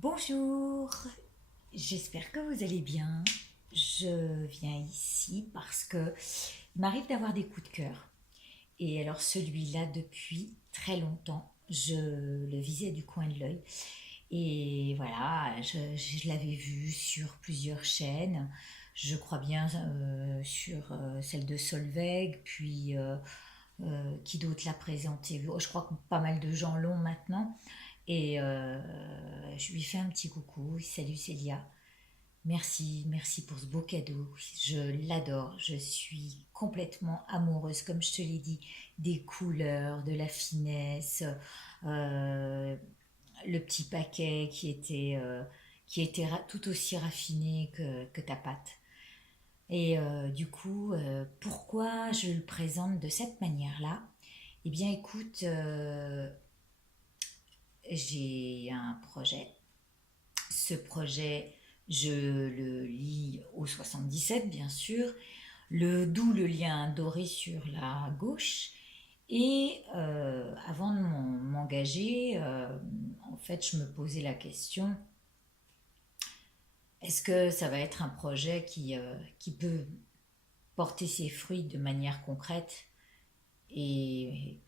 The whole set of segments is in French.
Bonjour, j'espère que vous allez bien. Je viens ici parce que il m'arrive d'avoir des coups de cœur. Et alors celui-là, depuis très longtemps, je le visais du coin de l'œil. Et voilà, je l'avais vu sur plusieurs chaînes. Je crois bien sur celle de Solveig, puis qui d'autre l'a présenté. Je crois que pas mal de gens l'ont maintenant. Et je lui fais un petit coucou. Salut Célia. Merci, merci pour ce beau cadeau. Je l'adore. Je suis complètement amoureuse, comme je te l'ai dit, des couleurs, de la finesse, euh, le petit paquet qui était tout aussi raffiné que ta pâte. Et du coup, pourquoi je le présente de cette manière-là? Eh bien, écoute, j'ai un projet. Ce projet, je le lis au 77, bien sûr, d'où le lien doré sur la gauche. Et avant de m'engager, en fait, je me posais la question, est-ce que ça va être un projet qui peut porter ses fruits de manière concrète et,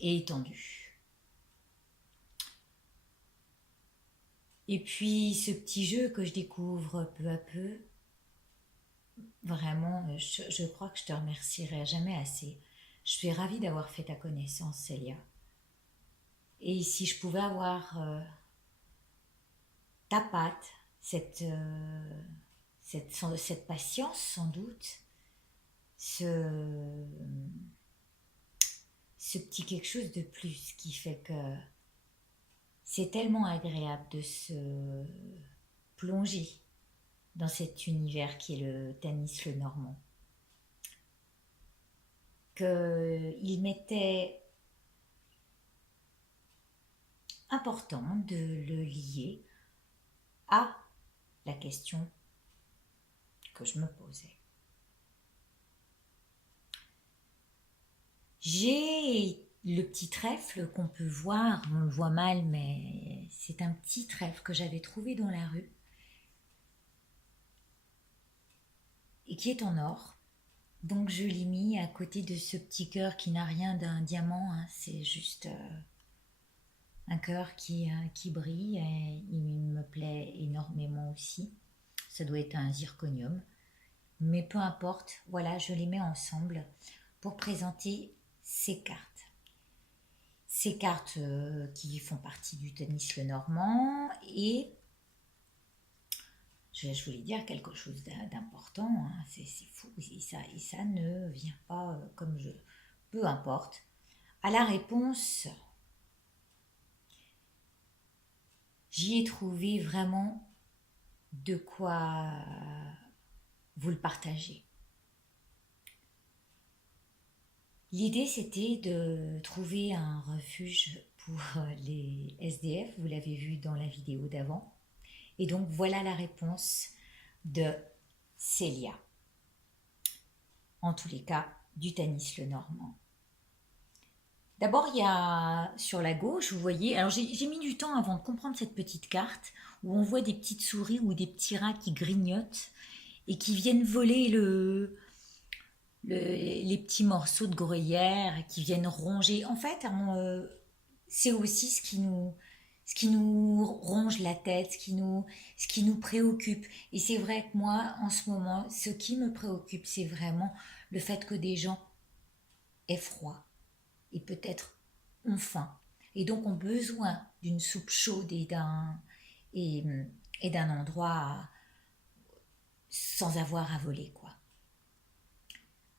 et étendue? Et puis ce petit jeu que je découvre peu à peu, vraiment, je crois que je te remercierai jamais assez. Je suis ravie d'avoir fait ta connaissance, Célia. Et si je pouvais avoir ta patte, cette patience sans doute, ce, ce petit quelque chose de plus qui fait que c'est tellement agréable de se plonger dans cet univers qui est le tennis le normand, qu'il m'était important de le lier à la question que je me posais. J'ai le petit trèfle qu'on peut voir, on le voit mal, mais c'est un petit trèfle que j'avais trouvé dans la rue et qui est en or. Donc je l'ai mis à côté de ce petit cœur qui n'a rien d'un diamant, hein, c'est juste un cœur qui brille et il me plaît énormément aussi. Ça doit être un zirconium. Mais peu importe, voilà, je les mets ensemble pour présenter ces cartes. Ces cartes qui font partie du tennis le normand et je voulais dire quelque chose d'important, hein, c'est fou, et ça ne vient pas comme je... Peu importe. À la réponse, j'y ai trouvé vraiment de quoi vous le partager. L'idée, c'était de trouver un refuge pour les SDF, vous l'avez vu dans la vidéo d'avant. Et donc, voilà la réponse de Célia. En tous les cas, du Tanis le Normand. D'abord, il y a sur la gauche, vous voyez, alors j'ai mis du temps avant de comprendre cette petite carte où on voit des petites souris ou des petits rats qui grignotent et qui viennent voler les petits morceaux de gruyère, qui viennent ronger. En fait, c'est aussi ce qui nous ronge la tête, ce qui nous préoccupe. Et c'est vrai que moi, en ce moment, ce qui me préoccupe, c'est vraiment le fait que des gens aient froid et peut-être ont faim. Et donc ont besoin d'une soupe chaude et, et d'un endroit sans avoir à voler, quoi.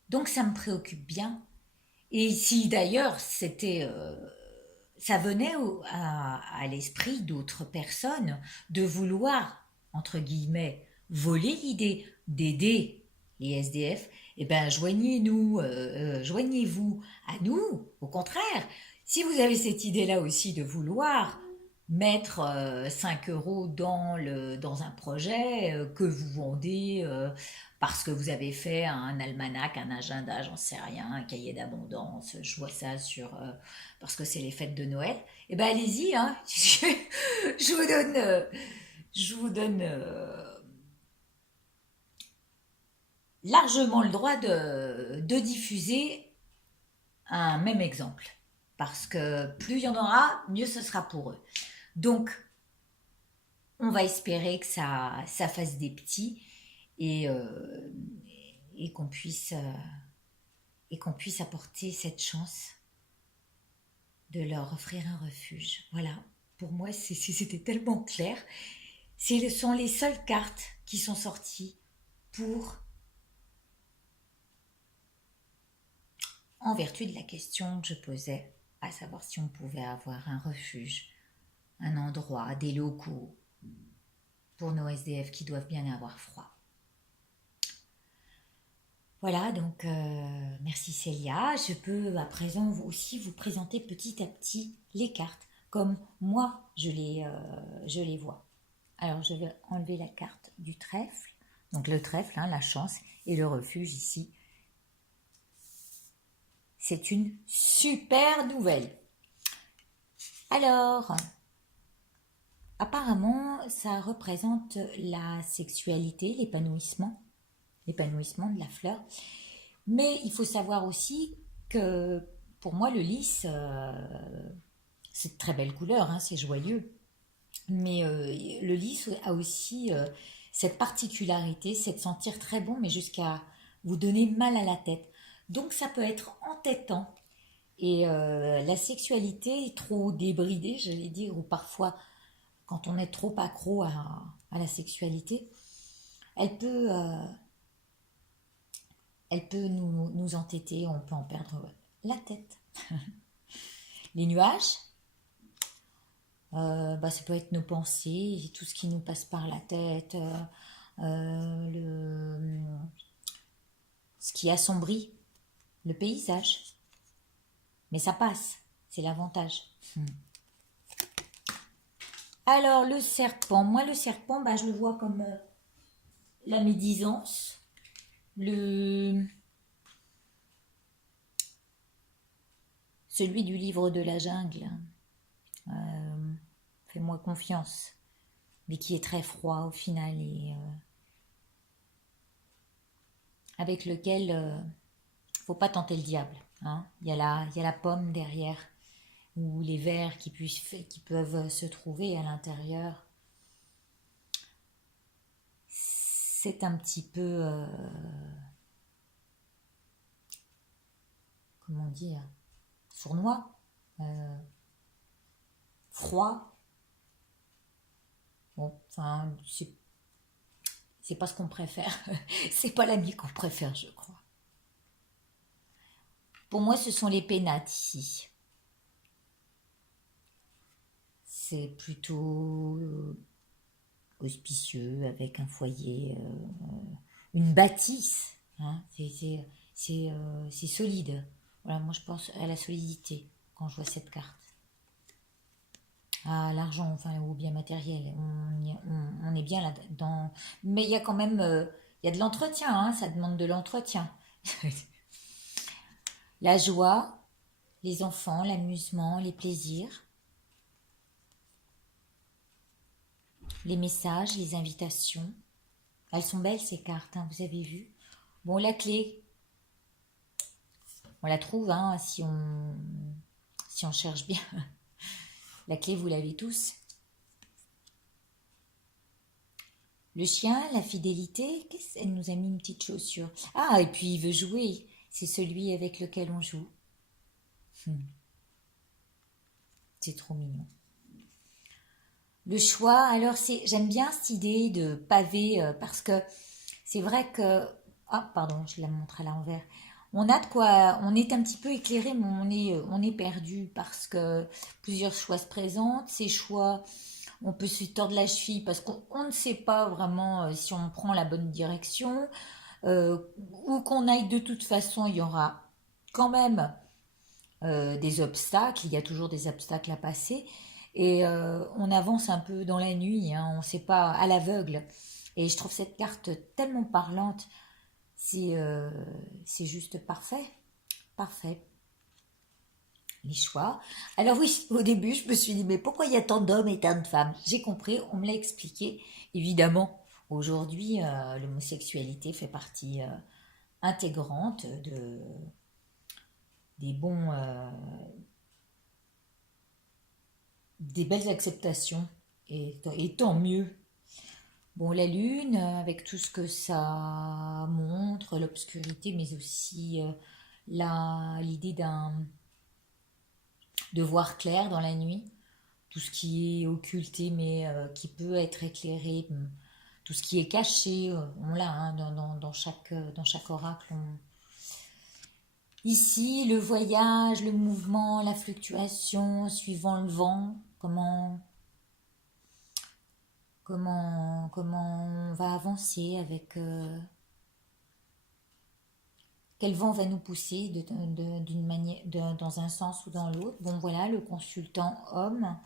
Donc ça me préoccupe bien. Et si d'ailleurs ça venait à l'esprit d'autres personnes de vouloir, entre guillemets, voler l'idée d'aider les SDF, eh bien joignez-nous, joignez-vous à nous, au contraire. Si vous avez cette idée-là aussi de vouloir mettre 5 euros dans un projet que vous vendez parce que vous avez fait un almanach, un agenda, j'en sais rien, un cahier d'abondance, je vois ça parce que c'est les fêtes de Noël, et ben allez-y, hein. je vous donne, largement le droit de diffuser un même exemple. Parce que plus il y en aura, mieux ce sera pour eux. Donc, on va espérer que ça fasse des petits et, euh, et qu'on puisse, et qu'on puisse apporter cette chance de leur offrir un refuge. Voilà, pour moi, c'était tellement clair. Ce sont les seules cartes qui sont sorties pour, en vertu de la question que je posais, à savoir si on pouvait avoir un refuge, un endroit, des locaux pour nos SDF qui doivent bien avoir froid. Voilà, donc merci Célia. Je peux à présent aussi vous présenter petit à petit les cartes, comme moi je les vois. Alors je vais enlever la carte du trèfle, donc le trèfle, hein, la chance, et le refuge ici. C'est une super nouvelle. Alors, apparemment, ça représente la sexualité, l'épanouissement de la fleur. Mais il faut savoir aussi que pour moi, le lys, c'est de très belle couleur, hein, c'est joyeux. Mais le lys a aussi cette particularité, c'est de sentir très bon, mais jusqu'à vous donner mal à la tête. Donc ça peut être entêtant. Et la sexualité est trop débridée, j'allais dire, ou parfois quand on est trop accro à la sexualité, elle peut, euh, elle peut nous entêter, on peut en perdre la tête. Les nuages, ça peut être nos pensées, tout ce qui nous passe par la tête, ce qui assombrit le paysage. Mais ça passe, c'est l'avantage. Alors le serpent, moi le serpent, je le vois comme la médisance, le celui du livre de la jungle. Fais-moi confiance, mais qui est très froid au final et avec lequel faut pas tenter le diable. Hein. Il y a la pomme derrière ou les vers qui peuvent se trouver à l'intérieur. C'est un petit peu, comment dire, sournois, euh, froid. Bon, enfin, c'est pas ce qu'on préfère. C'est pas l'ami qu'on préfère, je crois. Pour moi, ce sont les pénates ici. C'est plutôt auspicieux avec un foyer, une bâtisse. Hein. C'est solide. Voilà, moi je pense à la solidité quand je vois cette carte. À l'argent, enfin, ou bien matériel. On est bien là-dedans. Mais il y a quand même il y a de l'entretien, hein, ça demande de l'entretien. La joie, les enfants, l'amusement, les plaisirs, les messages, les invitations. Elles sont belles ces cartes, hein, vous avez vu. Bon, la clé, on la trouve hein, si on cherche bien. La clé, vous l'avez tous. Le chien, la fidélité, elle nous a mis une petite chaussure. Ah, et puis il veut jouer. C'est celui avec lequel on joue. C'est trop mignon. Le choix, alors j'aime bien cette idée de pavé parce que c'est vrai que ah pardon, je la montre à l'envers. On a de quoi, on est un petit peu éclairé, mais on est perdu parce que plusieurs choix se présentent. Ces choix, on peut se tordre la cheville parce qu'on ne sait pas vraiment si on prend la bonne direction euh, ou qu'on aille de toute façon, il y aura quand même des obstacles. Il y a toujours des obstacles à passer Et on avance un peu dans la nuit, hein, on ne sait pas à l'aveugle. Et je trouve cette carte tellement parlante. C'est c'est juste parfait. Parfait. Les choix. Alors oui, au début, je me suis dit, mais pourquoi il y a tant d'hommes et tant de femmes? J'ai compris, on me l'a expliqué. Évidemment, aujourd'hui, l'homosexualité fait partie intégrante des bons, des belles acceptations. Et tant mieux. Bon, la lune, avec tout ce que ça montre, l'obscurité, mais aussi l'idée de voir clair dans la nuit, tout ce qui est occulté, mais qui peut être éclairé, tout ce qui est caché, on l'a hein, dans chaque oracle. Ici, le voyage, le mouvement, la fluctuation, suivant le vent, comment on va avancer avec quel vent va nous pousser d'une manière, dans un sens ou dans l'autre. Bon voilà, le consultant homme,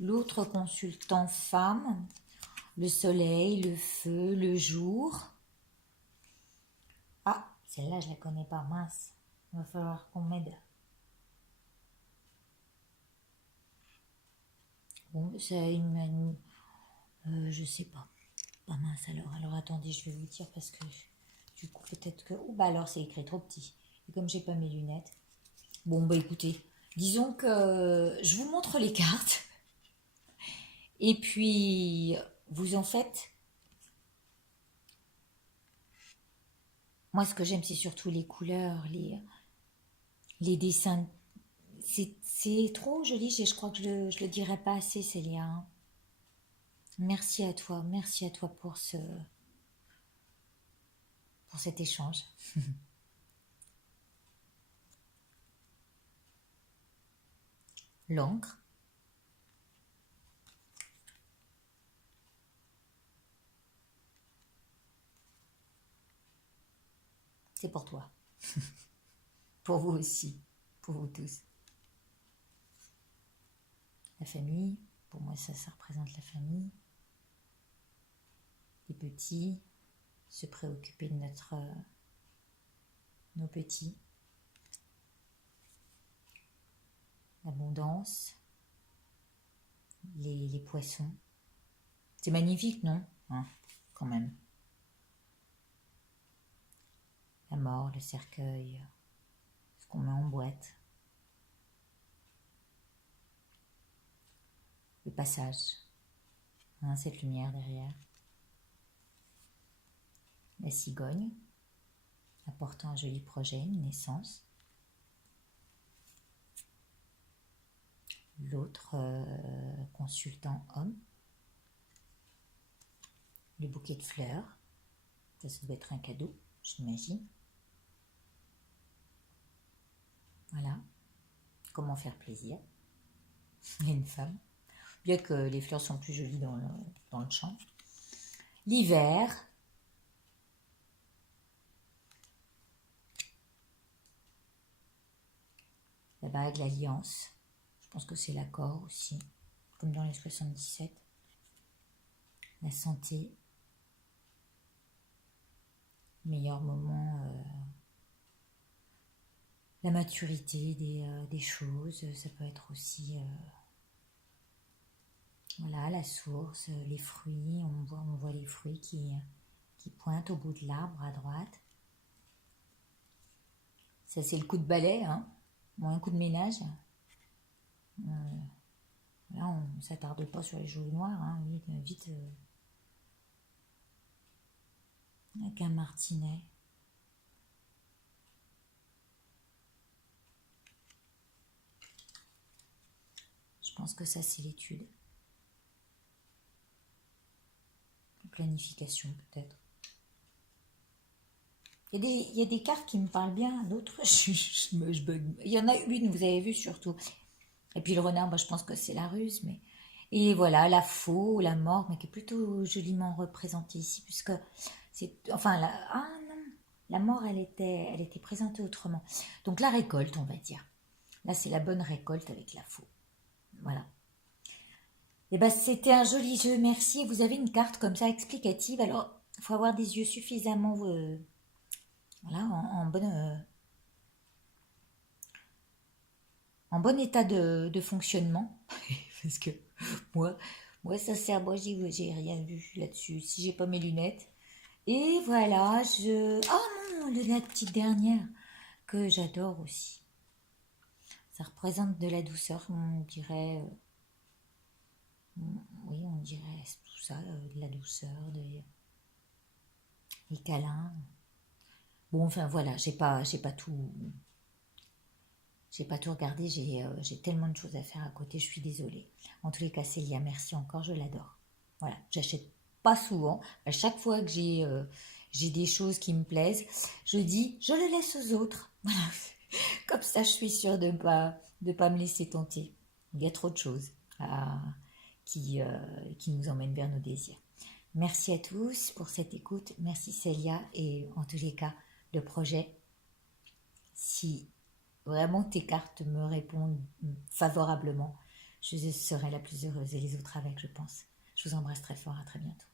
l'autre consultant femme, le soleil, le feu, le jour. Ah, celle-là je la connais pas, mince. Il va falloir qu'on m'aide. Bon, c'est je sais pas. Pas mince alors. Alors attendez, je vais vous dire parce que du coup peut-être que... Oh bah alors c'est écrit trop petit. Et comme j'ai pas mes lunettes. Bon bah écoutez, disons que je vous montre les cartes. Et puis vous en faites. Moi ce que j'aime c'est surtout les couleurs, les dessins. C'est trop joli, je crois que je le dirai pas assez Célia, hein. Merci à toi pour cet échange. L'encre, c'est pour toi, pour vous aussi, pour vous tous. La famille, pour moi ça représente la famille. Les petits, se préoccuper de nos petits. L'abondance, les poissons. C'est magnifique, non hein, quand même. La mort, le cercueil, ce qu'on met en boîte. Le passage, hein, cette lumière derrière. La cigogne, apportant un joli projet, une naissance. L'autre consultant homme. Le bouquet de fleurs, ça doit être un cadeau, j'imagine. Voilà, comment faire plaisir à une femme, bien que les fleurs sont plus jolies dans le champ. L'hiver, la bague, l'alliance, je pense que c'est l'accord aussi, comme dans les 77. La santé, meilleur moment, la maturité des choses, ça peut être aussi voilà, la source, les fruits, on voit les fruits qui pointent au bout de l'arbre à droite. Ça c'est le coup de balai, hein. Bon, un coup de ménage. Là on ne s'attarde pas sur les jaunes noirs, hein. Vite avec un martinet. Je pense que ça c'est l'étude. Planification peut-être. Il y a des cartes qui me parlent bien, d'autres je bug. Il y en a une, vous avez vu surtout. Et puis le renard, bah, je pense que c'est la ruse. Mais... Et voilà, la faux, la mort, mais qui est plutôt joliment représentée ici, puisque c'est... Enfin, ah non, la mort, elle était présentée autrement. Donc la récolte, on va dire. Là, c'est la bonne récolte avec la faux. Voilà. Et ben, c'était un joli jeu, merci. Et vous avez une carte comme ça explicative. Alors, il faut avoir des yeux suffisamment voilà, en bon état de fonctionnement. Parce que moi, sincèrement, j'ai rien vu là-dessus. Si j'ai pas mes lunettes. Et voilà, oh non, la petite dernière que j'adore aussi. Ça représente de la douceur, on dirait. Oui, on dirait tout ça, de la douceur, des câlins. Bon, enfin voilà, j'ai pas tout regardé, j'ai tellement de choses à faire à côté, je suis désolée. En tous les cas, Célia, merci encore, je l'adore. Voilà, j'achète pas souvent. À chaque fois que j'ai des choses qui me plaisent, je dis, je le laisse aux autres. Voilà, comme ça, je suis sûre de pas me laisser tenter. Il y a trop de choses qui, qui nous emmènent vers nos désirs. Merci à tous pour cette écoute. Merci Célia. Et en tous les cas, le projet, si vraiment tes cartes me répondent favorablement, je serai la plus heureuse et les autres avec, je pense. Je vous embrasse très fort. À très bientôt.